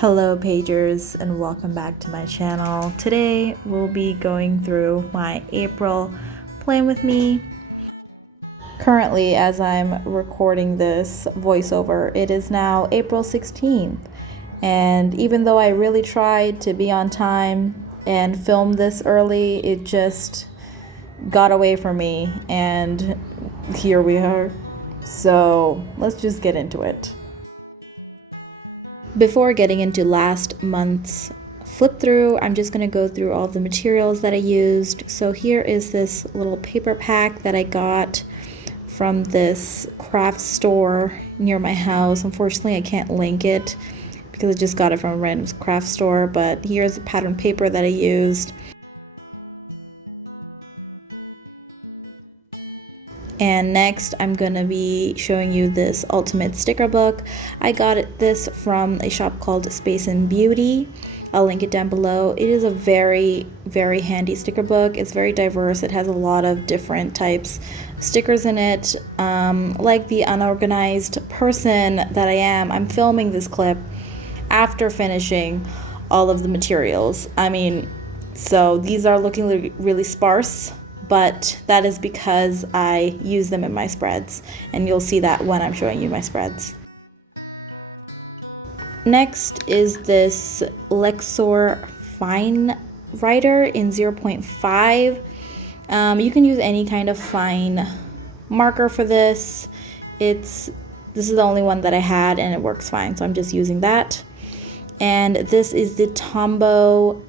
Hello pagers, and welcome back to my channel. Today we'll be going through my April Plan With Me. Currently, as I'm recording this voiceover, it is now April 16th, and even though I really tried to be on time and film this early, it just got away from me, and here we are. So let's just get into it. Before getting into last month's flip through, I'm just going to go through all the materials that I used. So here is this little paper pack that I got from this craft store near my house. Unfortunately, I can't link it because I just got it from a random craft store, but here's the pattern paper that I used. And next, I'm gonna be showing you this ultimate sticker book. I got this from a shop called Space and Beauty. I'll link it down below. It is a very, very handy sticker book. It's very diverse. It has a lot of different types of stickers in it. Like the unorganized person that I am, I'm filming this clip after finishing all of the materials. So these are looking really sparse, but that is because I use them in my spreads, and you'll see that when I'm showing you my spreads. Next is this Lexor Fine Writer in 0.5. You can use any kind of fine marker for this. This is the only one that I had and it works fine, so I'm just using that. And this is the Tombow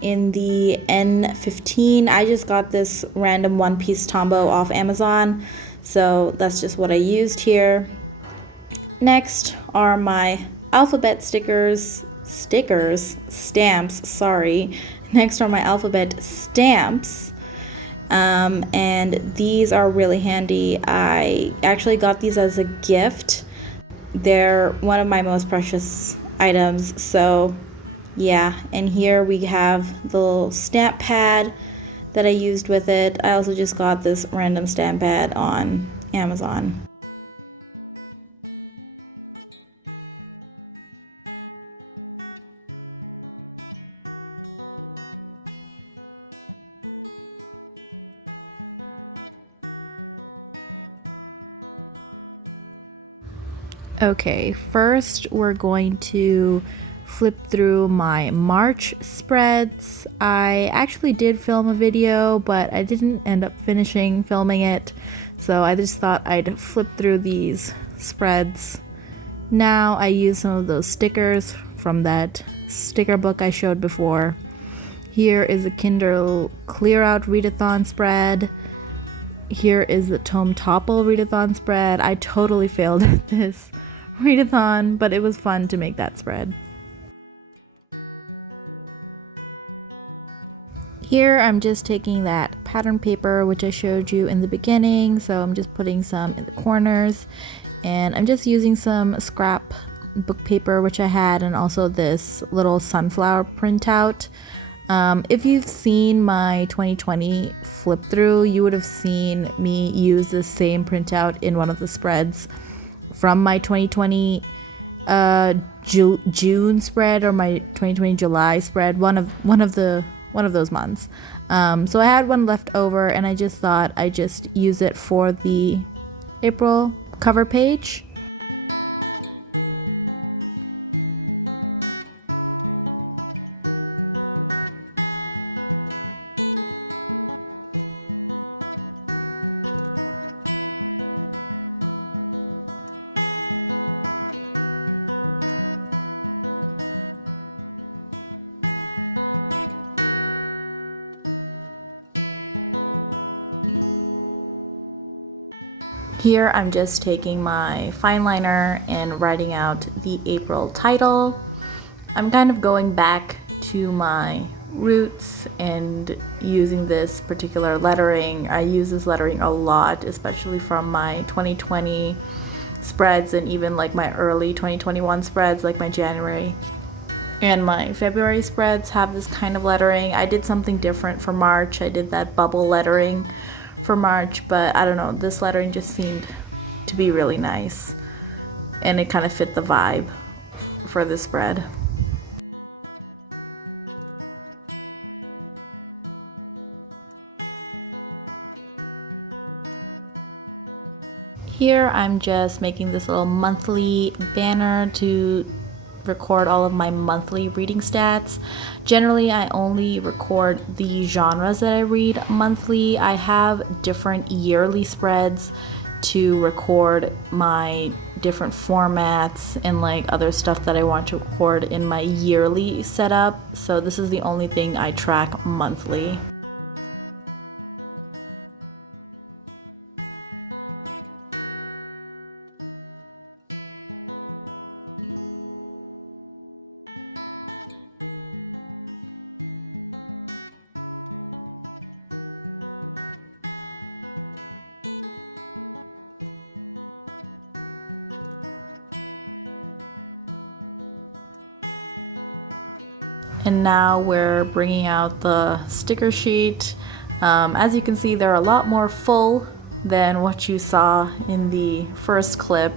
in the N15. I just got this random one-piece Tombow off Amazon, so that's just what I used here. Next are my alphabet stamps. Next are my alphabet stamps, and these are really handy. I actually got these as a gift. They're one of my most precious items, so yeah. And here we have the little stamp pad that I used with it. I also just got this random stamp pad on Amazon. Okay, first we're going to flip through my March spreads. I actually did film a video, but I didn't end up finishing filming it, so I just thought I'd flip through these spreads. Now I use some of those stickers from that sticker book I showed before. Here is a Kindle Clear Out Readathon spread. Here is the Tome Topple Readathon spread. I totally failed at this readathon, but it was fun to make that spread. Here I'm just taking that pattern paper which I showed you in the beginning, so I'm just putting some in the corners, and I'm just using some scrap book paper which I had, and also this little sunflower printout. If you've seen my 2020 flip through, you would have seen me use the same printout in one of the spreads from my 2020 June spread, or my 2020 July spread, one of those months. So I had one left over, and I just thought I'd just use it for the April cover page. Here I'm just taking my fine liner and writing out the April title. I'm kind of going back to my roots and using this particular lettering. I use this lettering a lot, especially from my 2020 spreads, and even like my early 2021 spreads, like my January and my February spreads have this kind of lettering. I did something different for March. I did that bubble lettering for March, but I don't know, this lettering just seemed to be really nice, and it kind of fit the vibe for the spread. Here I'm just making this little monthly banner to record all of my monthly reading stats. Generally, I only record the genres that I read monthly. I have different yearly spreads to record my different formats and like other stuff that I want to record in my yearly setup. So this is the only thing I track monthly. And now we're bringing out the sticker sheet. As you can see, they're a lot more full than what you saw in the first clip.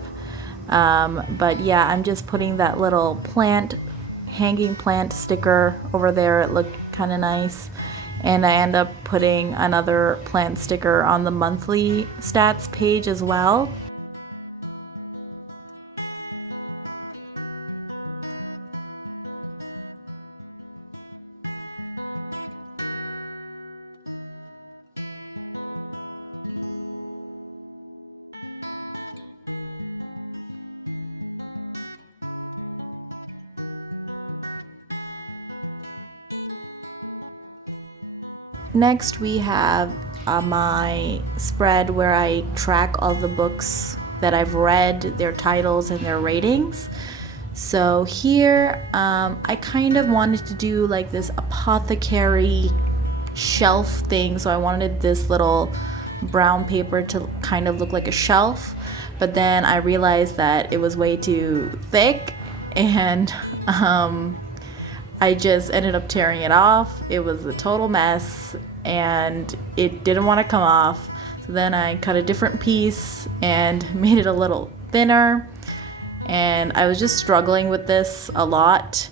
But yeah, I'm just putting that little hanging plant sticker over there. It looked kind of nice. And I end up putting another plant sticker on the monthly stats page as well. Next we have my spread where I track all the books that I've read, their titles and their ratings. So here I kind of wanted to do like this apothecary shelf thing. So I wanted this little brown paper to kind of look like a shelf, but then I realized that it was way too thick and I just ended up tearing it off. It was a total mess and it didn't want to come off. Then I cut a different piece and made it a little thinner. And I was just struggling with this a lot.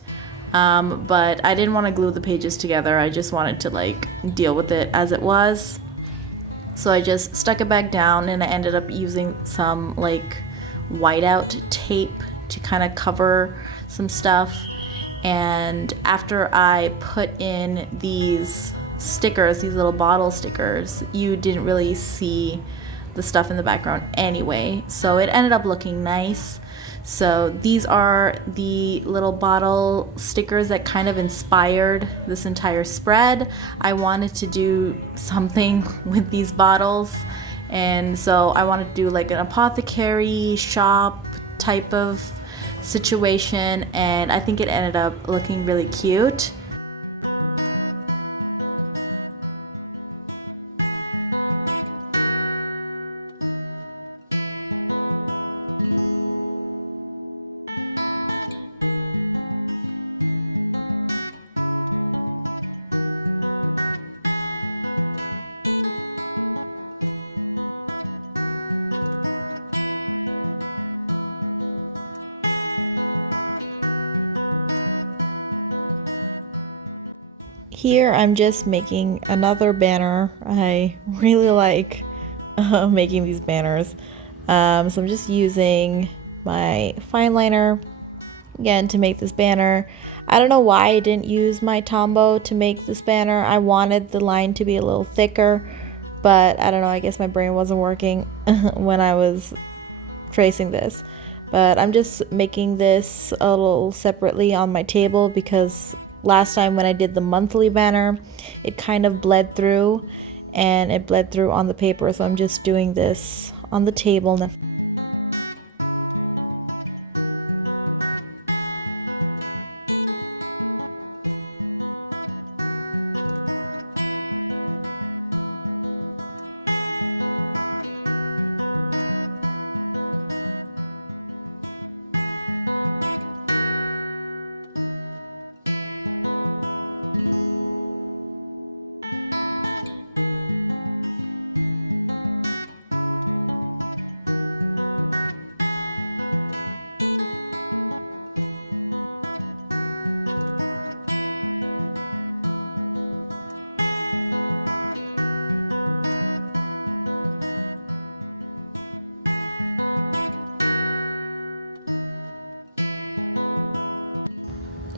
But I didn't want to glue the pages together. I just wanted to like deal with it as it was. So I just stuck it back down and I ended up using some like whiteout tape to kind of cover some stuff. And after I put in these stickers, these little bottle stickers, you didn't really see the stuff in the background anyway. So it ended up looking nice. So these are the little bottle stickers that kind of inspired this entire spread. I wanted to do something with these bottles. And so I wanted to do like an apothecary shop type of situation, and I think it ended up looking really cute. Here I'm just making another banner. I really like making these banners. So I'm just using my fine liner again to make this banner. I don't know why I didn't use my Tombow to make this banner. I wanted the line to be a little thicker, but I don't know, I guess my brain wasn't working when I was tracing this. But I'm just making this a little separately on my table because last time when I did the monthly banner, it kind of bled through and it bled through on the paper. So I'm just doing this on the table now.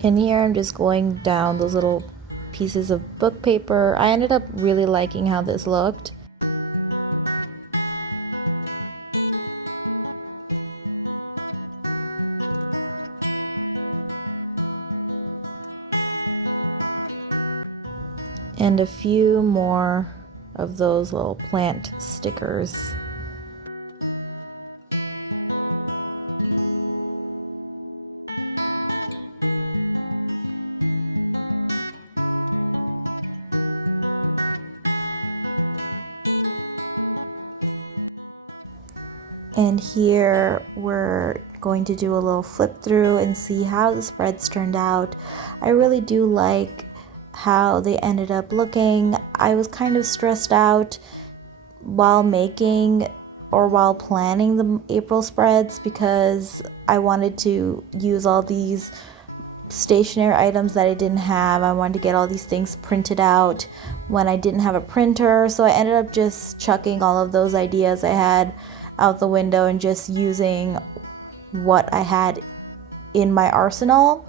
And here I'm just going down those little pieces of book paper. I ended up really liking how this looked. And a few more of those little plant stickers. And here we're going to do a little flip through and see how the spreads turned out. I really do like how they ended up looking. I was kind of stressed out while making or while planning the April spreads because I wanted to use all these stationery items that I didn't have. I wanted to get all these things printed out when I didn't have a printer, so I ended up just chucking all of those ideas I had out the window and just using what I had in my arsenal.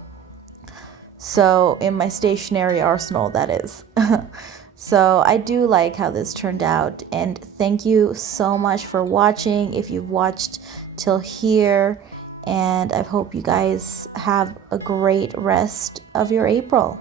So in my stationery arsenal, that is. So I do like how this turned out, and thank you so much for watching if you've watched till here, and I hope you guys have a great rest of your April.